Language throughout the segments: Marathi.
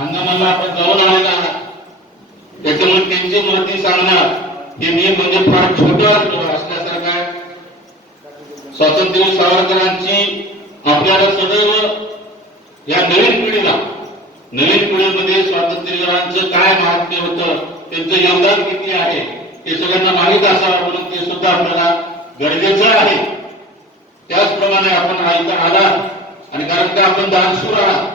हंगामाला आपण जाऊन आलेला आहात. त्याच्यामुळे त्यांची महती सांगणार हे मी म्हणजे फार छोट असल्यासारखं आहे. स्वातंत्र्य सावरकरांची आपल्याला सदैव या नवीन पिढीला नवीन पिढीमध्ये स्वातंत्र्यवीरांचं काय महात्म्य होतं त्यांचं योगदान किती आहे ते सगळ्यांना माहीत असावं म्हणून ते सुद्धा आपल्याला गरजेचं आहे. त्याचप्रमाणे आपण हा इथं आला आणि कारण का आपण दानशूर आहात?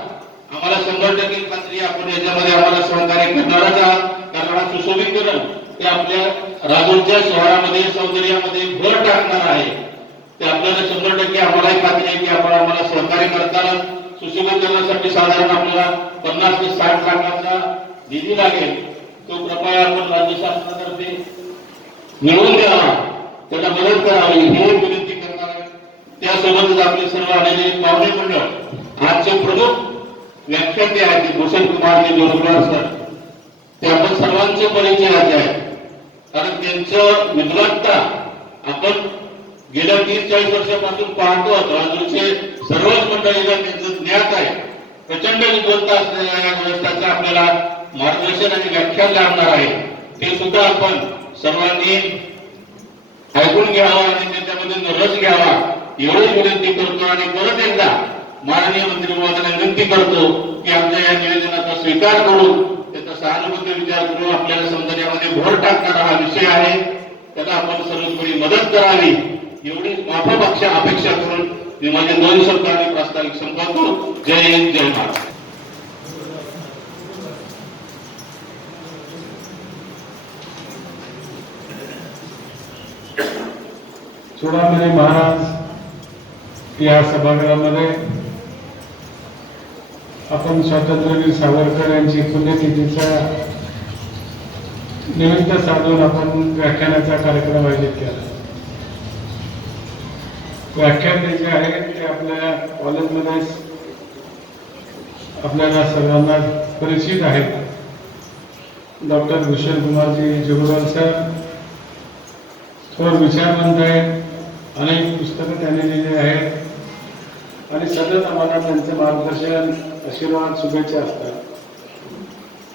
आम्हाला शंभर टक्के खात्री आपण याच्यामध्ये आम्हाला सहकार्य करणारच आहात. कारण हा सुशोभीकरण ते आपल्या राजूरच्या शहरामध्ये सौंदर्यामध्ये भर टाकणार आहे. ते आपल्याला शंभर टक्के आम्हालाही खात्री आहे की आपण आम्हाला सहकार्य करताना सुशोभीकरणासाठी साधारण आपल्याला पन्नास ते साठ लाखाचा निधी लागेल. तो कृपया आपण राज्य शासनातर्फे मिळवून द्यावा. त्यांना मदत करावी ही विनंती करणार आहे. त्यासोबतच आपले सर्व आलेले पाहुणे मंडळ आजचे प्रमुख व्याख्याते आहेत आहे भूषण कुमार जे सर ते आपण सर्वांचे परिचयाचे आहेत. कारण त्यांचं विद्वत्ता आपण गेल्या तीस चाळीस वर्षापासून पाहतो आहोत सर्वच मंडळीला त्यांचं ज्ञात आहे प्रचंड विद्वत्ता असलेल्या या व्यवस्थाचं आपल्याला मार्गदर्शन आणि व्याख्यान लागणार आहे ते सुद्धा आपण सर्वांनी ऐकून घ्यावा आणि त्याच्यामधून रस घ्यावा एवढी विनंती करतो आणि परत एकदा माननीय मंत्री महोदयांना विनंती करतो की आमच्या या निवेदनाचा स्वीकार करून त्याचा सहानुभूती विचार करून आपल्याला समजण्यामध्ये भर टाकणारा हा विषय आहे. त्याला आपण सर्वस्वी मदत करावी. एवढी माफक अपेक्षा अपेक्षा करून मी माझे दोन शब्दांनी प्रास्ताविक संपवतो. जय हिंद जय महाराष्ट्र चुडामणी महाराज या सभागृहामध्ये आपण स्वातंत्र्यवीर सावरकर यांची पुण्यतिथीचा निमित्त साधून आपण व्याख्यानाचा कार्यक्रम आयोजित केला. व्याख्यान जे आहे ते आपल्या कॉलेजमध्ये आपल्याला सर्वांना परिचित आहेत. डॉक्टर भूषण कुमारजी जुगुराल सर थोडं विचारवंत आहेत अनेक पुस्तकं त्यांनी लिहिली आहेत. आणि सतत आम्हाला त्यांचं मार्गदर्शन आशीर्वाद शुभेच्छा असतात.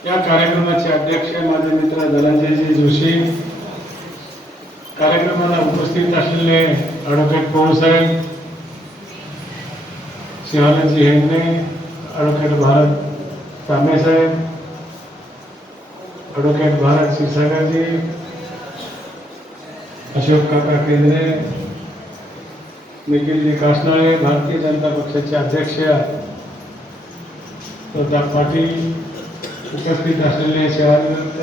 या कार्यक्रमाचे अध्यक्ष माझे मित्र धनंजयजी जोशी. कार्यक्रमाला उपस्थित असलेले ॲडव्होकेट पौळसाहेब शिवानंदजी हेगणे ॲडव्होकेट भारत तांबेसाहेब ॲडव्होकेट भारत क्षीरसागरजी अशोक काका केंद्रे निखिलजी कासनाळे भारतीय जनता पक्षाचे अध्यक्ष प्रताप पाटील उपस्थित असलेले शहरानंद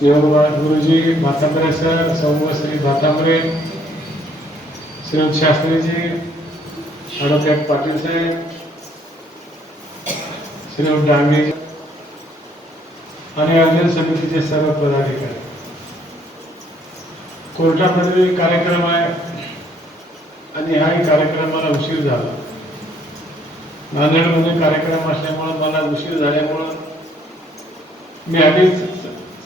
देवबाळ गुरुजी भातांबरे सर सौमश्री भातांबरे श्रीयुत शास्त्रीजी ॲडव्होकेट पाटील साहेब श्रीयुत डांगे आणि अर्जन समितीचे सर्व पदाधिकारी. कोर्टामध्ये कार्यक्रम आहे आणि हाही कार्यक्रमाला उशीर झाला. नांदेडमध्ये कार्यक्रम असल्यामुळं मला उशीर झाल्यामुळं मी आधीच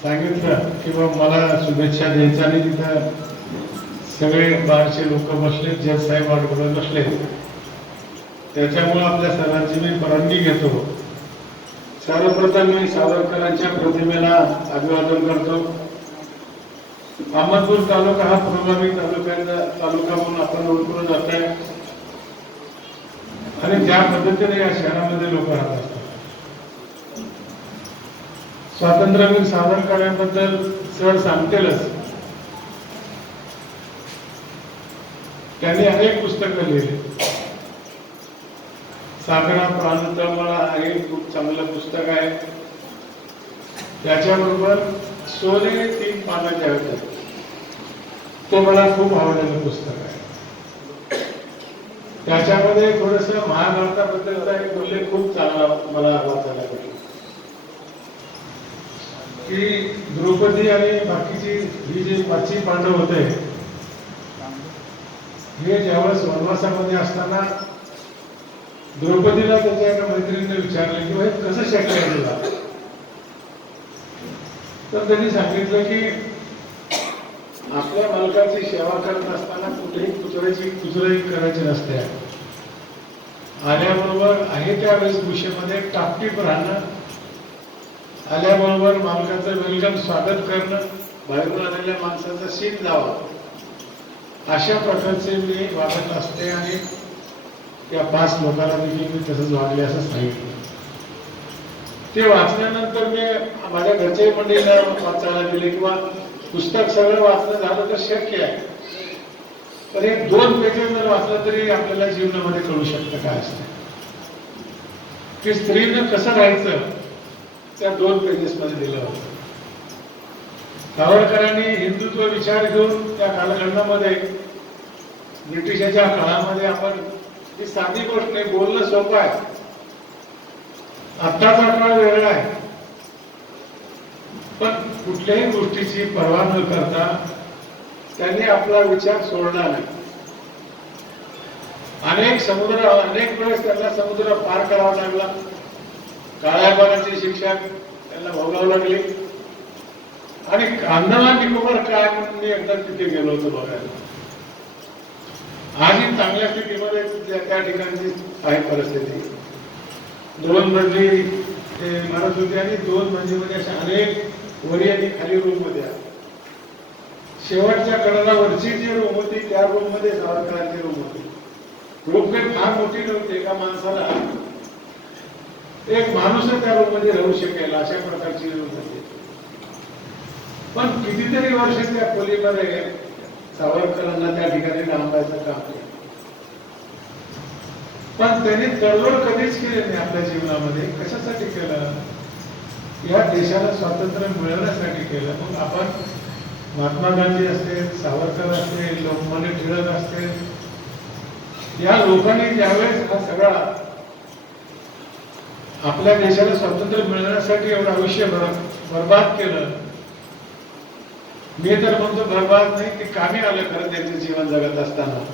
सांगितलं की मला शुभेच्छा द्यायच्या आणि तिथं सगळे बाहेरचे लोक बसले जज साहेब आठवडे बसले. त्याच्यामुळं आपल्या सरांची मी परवानगी घेतो. सर्वप्रथम मी सावरकरांच्या प्रतिमेला अभिवादन करतो. अहमदपूर तालुका हा प्रभावी तालुक्याचा तालुका म्हणून आपण ओळखलं जात आहे आणि ज्या पद्धतीने या शहरामध्ये लोक राहत असतात. स्वातंत्र्यवीर सावरकरांबद्दल सर सांगतीलच. त्यांनी अनेक पुस्तकं लिहिली. सागरा प्रांत मला हे खूप चांगलं पुस्तक आहे. त्याच्याबरोबर सोने तीन पानाच्या होत्या ते मला खूप आवडलेलं पुस्तक आहे. त्याच्यामध्ये थोडस महाभारताबद्दलचा एक उल्लेख खूप चांगला मला वाचायला भेटला की द्रौपदी आणि बाकीची ही जी पाचवी पांडव होते हे ज्यावेळेस वनवासामध्ये असताना द्रौपदीला त्याच्या एका मैत्रिणीने विचारले की "हे कसं शक्य तुला? तर त्यांनी सांगितलं की आपल्या मालकाची सेवा करत असताना कुठेही कुत्र्याची कुचराई करायची नसते. आल्याबरोबर आहे त्या वेशभूषेमध्ये टापटीप राहणं. आल्याबरोबर मालकाचं वेलकम स्वागत करणं. बाहेरून आलेल्या माणसाचा सीट जावा अशा प्रकारचे मी वागत असते आणि त्या पाच लोकांना देखील मी तसंच वागले असं सांगितलं. ते वाचल्यानंतर मी माझ्या घरच्याही मंडळीला वाचायला दिले किंवा पुस्तक सगळं वाचणं झालं तर शक्य आहे. तर एक दोन पेजेस जर वाचलं तरी आपल्याला जीवनामध्ये कळू शकतं काय असतं. की स्त्रीनं कसं राहायचं त्या दोन पेजेस मध्ये दिलं होतं. सावरकरांनी हिंदुत्व विचार घेऊन त्या कालखंडामध्ये ब्रिटिशाच्या काळामध्ये आपण ही साधी गोष्ट नाही बोलणं सोपं आहे. आत्ताचा काळ वेगळा आहे. पण कुठल्याही गोष्टीची पर्वा न करता त्यांनी आपला विचार सोडला नाही. अनेक समुद्र अनेक वेळेस त्यांना समुद्र पार करावा लागला. काळ्या शिक्षा त्यांना भोगावं लागली. आणि अंदमान निकोबार काय म्हणून मी एकदा तिथे गेलो होतो बघायला. आजही चांगल्या स्थितीमध्ये त्या- त्या ठिकाणची आहे परिस्थिती. दोन मजली ते इमारत होती आणि दोन मजली अशा अनेक वरी आणि खाली रूममध्ये शेवटच्या कडाला वरची जी रूम होती त्या रूममध्ये सावरकरांची रूम होती. रूम काही फार मोठी नव्हती एका माणसाला. एक माणूस त्या रूममध्ये राहू शकेल अशा प्रकारची रूम होती. पण कितीतरी वर्ष त्या खोलीमध्ये सावरकरांना त्या ठिकाणी थांबायचं काम केलं पण त्यांनी तडजोड कधीच केली नाही आपल्या जीवनामध्ये. कशासाठी केलं? या देशाला स्वातंत्र्य मिळवण्यासाठी केलं. मग आपण महात्मा गांधी असतील सावरकर असतील लोकमान्य टिळक असतील या लोकांनी ज्यावेळेस हा सगळा आपल्या देशाला स्वातंत्र्य मिळवण्यासाठी एवढं आयुष्य बर- बर्बाद केलं. मी तर म्हणतो बर्बाद नाही ते कामी आलं खरं त्यांचं जीवन जगत असताना.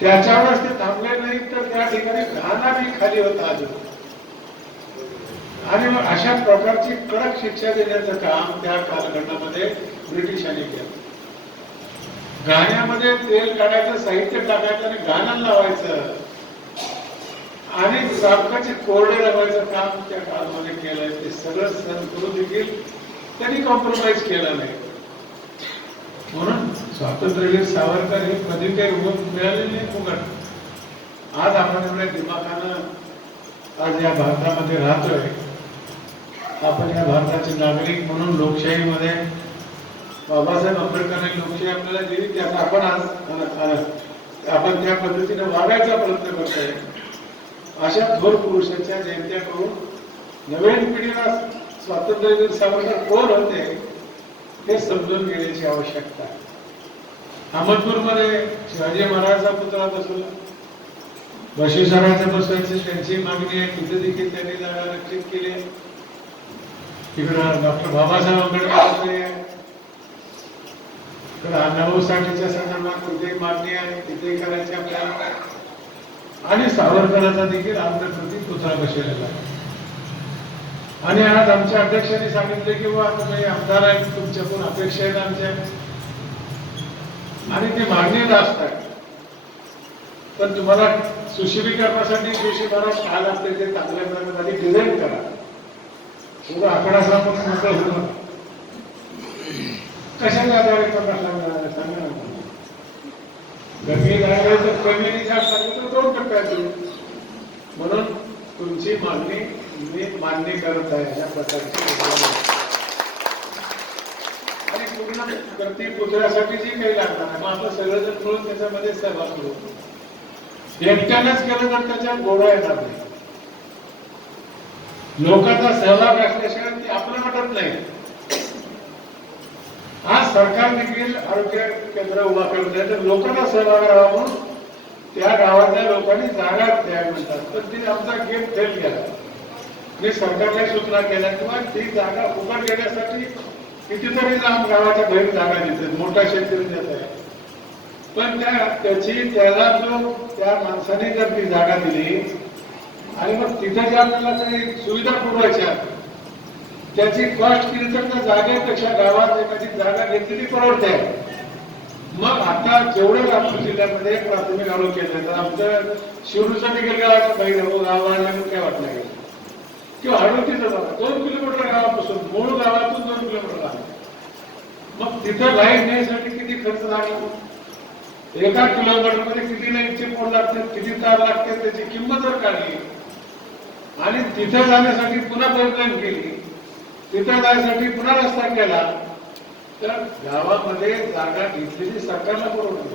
त्याच्यावरच ते थांबले नाही तर त्या ठिकाणी घाणा खाली होता अजून आणि मग अशा प्रकारची कडक शिक्षा देण्याचं काम त्या कालखंडामध्ये ब्रिटिशांनी केलं. गाण्यामध्ये तेल काढायचं साहित्य टाकायचं आणि गाणं लावायचं आणि सारखाचे कोरडे लावायचं काम त्या काळामध्ये केलंय ते सगळं सण करून देखील त्यांनी कॉम्प्रोमाइज केलं नाही. म्हणून स्वातंत्र्यवीर सावरकर हे कधी काही उमत मिळाले नाही फुकट. आज आपण एवढ्या दिमाखानं आज या भारतामध्ये राहतोय. आपण या भारताचे नागरिक म्हणून लोकशाहीमध्ये बाबासाहेब आंबेडकरांनी लोकशाही आपल्याला दिली त्याचा आपण आज आपण त्या पद्धतीने वागायचा प्रयत्न करतोय. अशा थोर पुरुषाच्या जयंत्या करून नवीन पिढीला स्वातंत्र्यवीर सावरकर कोण होते हे समजून घेण्याची आवश्यकता आहे. अहमदपूरमध्ये शिवाजी महाराजांचा पुतळा बसवला. बसवेश्वराचं बसवायची त्यांची मागणी आहे. तिथे देखील त्यांनी जागा रक्षित केली आहे. तिकडं डॉक्टर बाबासाहेब आंबेडकर नऊ साठीच्या संदर्भात तिथे मागणी आहे तिथे करायची आपल्याला आणि सावरकरांचा देखील आंध्रप्रती पुतळा बसवलेला आहे. आणि आज आमच्या अध्यक्षांनी सांगितले की बुवा तुम्ही आमदार आहेत तुमच्याकडून अपेक्षा आहेत आमच्या. आणि ते मागणी असतात पण तुम्हाला सुशिरीकरणासाठी कृषी महाराज काय लागते ते चांगल्या प्रकारे डिझाईन करा. पुढं आकडा पण मोकळं होऊ नका आधारे पन्नास लाख सांगा ना. कमी तर कमी जास्त तर दोन टक्क्यात म्हणून तुमची मागणी मी मान्य करत आहे या प्रकारची आणि पूर्ण प्रति पुतळ्यासाठी जी काही लागणार आहे मात्र सगळं सगळेजण मिळून त्याच्यामध्ये सहभाग करू एकट्यानेच केलं तर त्याच्यात गोडा येणार नाही. लोकांचा सहभाग असल्याशिवाय ते आपलं वाटत नाही. आज सरकार देखील आरोग्य केंद्र उभा करत आहे. तर लोकांना सहभाग राहा म्हणून त्या गावातल्या लोकांनी जागा द्या म्हणतात. तर तिने आमचा गेम फेल केला. मी सरकारला सूचना केल्या किंवा ती जागा फुकट घेण्यासाठी कितीतरी लांब गावाच्या बाहेर जागा देतात मोठा शेतकरी देत आहे. पण त्या त्याची त्याला जो त्या माणसाने जर ती जागा दिली आणि मग तिथे ज्या आपल्याला काही सुविधा पुरवायच्या. त्याची कॉस्ट केली तर त्या जागेपेक्षा गावात एखादी जागा घेतलेली परवडते. मग आता जेवढे नागपूर जिल्ह्यामध्ये प्राथमिक आरोग्य केंद्र तर आमचं शिवरूचं देखील गावाचं बाई गावाला काय वाटलं नाही किंवा हळवतीचं बघा दोन किलोमीटर गावापासून मूळ गावातून दोन किलोमीटर लागलं मग तिथं लाईन न्यायसाठी किती खर्च लागला? एका किलोमीटरमध्ये किती लाईनचे पोल लागते किती तार लागते त्याची किंमत जर काढली आणि तिथं जाण्यासाठी पुन्हा पाईपलाईन केली. तिथं जाण्यासाठी पुन्हा रस्ता केला. तर गावामध्ये जागा घेतलेली सरकारला परवडली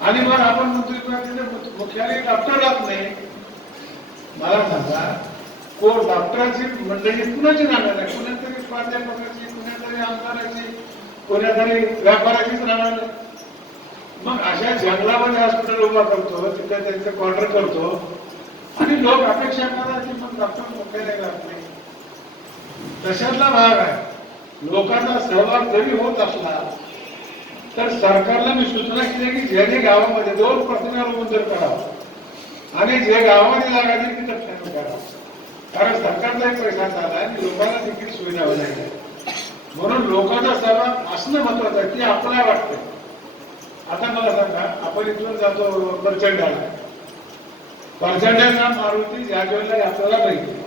आणि मग आपण म्हणतोय तिथे मुख्यालय डॉक्टर राहत नाही. मला सांगा कोण डॉक्टरांची मंडळी कुणाची राहणार नाही? कुणातरी प्राध्यापकाची कुणातरी आमदाराची कोणातरी व्यापाराचीच राहणार नाही. मग अशा जंगलामध्ये हॉस्पिटल उभा करतो तिथे त्यांचं क्वार्टर करतो. आणि लोक अपेक्षा करतात की मग डॉक्टर मुख्यालय नाही. तशातला भाग आहे लोकांचा सहभाग जरी होत असला तर सरकारला मी सूचना केली की जे जे गावामध्ये दोन प्रतिमा जर करावं. आणि जे गावामध्ये जागा देईल तिथं ठेवून करावं. कारण सरकारचाही पैसा झाला आणि लोकांना देखील सुविधा होणार म्हणून लोकांचा सहभाग असणं महत्वाचं आहे ते आपल्याला वाटतंय. आता मला सांगा आपण इथून जातो प्रचंडाला प्रचंडाचा मारुती ज्या वेळेला यात्राला पाहिजे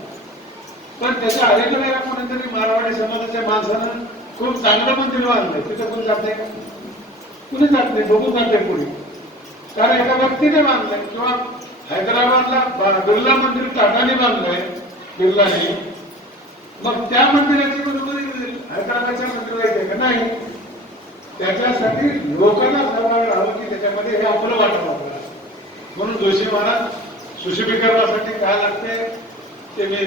पण त्याच्या अलीकडे कोणीतरी मारवाडी समाजाच्या माणसानं खूप चांगलं मंदिर बांधलंय. तिथं कोण जात नाही? का कुणी जात नाही? बघून जाते कोणी. कारण एका व्यक्तीने बांधलंय किंवा हैदराबादला बिर्ला मंदिर टाटाने बांधलंय बिर्लाने. मग त्या मंदिराची बरोबरी हैदराबादच्या मंदिराला येते का नाही? त्याच्यासाठी लोकांना सहभाग राहावं की त्याच्यामध्ये हे आपलं वाटत. म्हणून जोशी महाराज सुशोभीकरणासाठी काय लागते? ते मी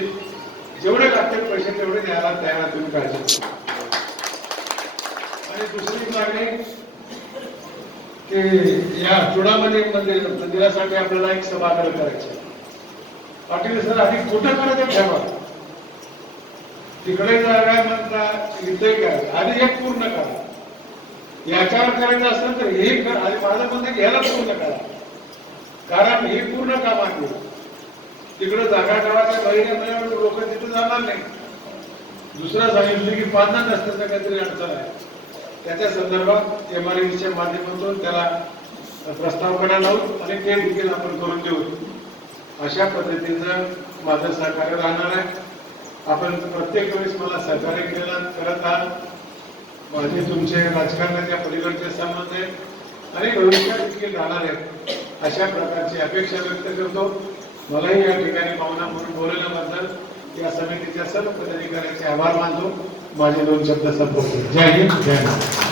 जेवढे लागते पैसे तेवढे द्यायला तयार तुम्ही पाहिजे आणि दुसरी मागणी की या चुडामध्ये मंदिर मंदिरासाठी आपल्याला एक सभागृह करायचं. पाटील सर आधी कुठं करायचं ठेवा तिकडे जागा म्हणता इथे करायचं आधी एक पूर्ण करा. याच्यावर करायचं असेल तर हे कर. आधी माझं म्हणणं घ्यायला पूर्ण करा. कारण ही पूर्ण काम आहे. तिकडे जागा गावाच्या बहिऱ्या लोक तिथे जाणार नाही. दुसरं सांगितलं की पांढरा रस्त्याचं काहीतरी अडचण आहे. त्याच्या संदर्भात एम आर च्या माध्यमातून त्याला प्रस्ताव करायला लावू आणि ते देखील आपण करून देऊ. अशा पद्धतीचं माझं सहकार्य राहणार आहे. आपण प्रत्येक वेळेस मला सहकार्य केलं करत आहात. माझे तुमचे राजकारणाच्या पलीकडचे संबंध आहेत. आणि भविष्यात देखील राहणार आहेत. अशा प्रकारची अपेक्षा व्यक्त करतो. मलाही या ठिकाणी पाहुणा म्हणून बोलवल्याबद्दल या समितीच्या सर्व पदाधिकाऱ्यांचे आभार मानतो. माझे दोन शब्द संपवतो. जय हिंद जय महाराष्ट्र.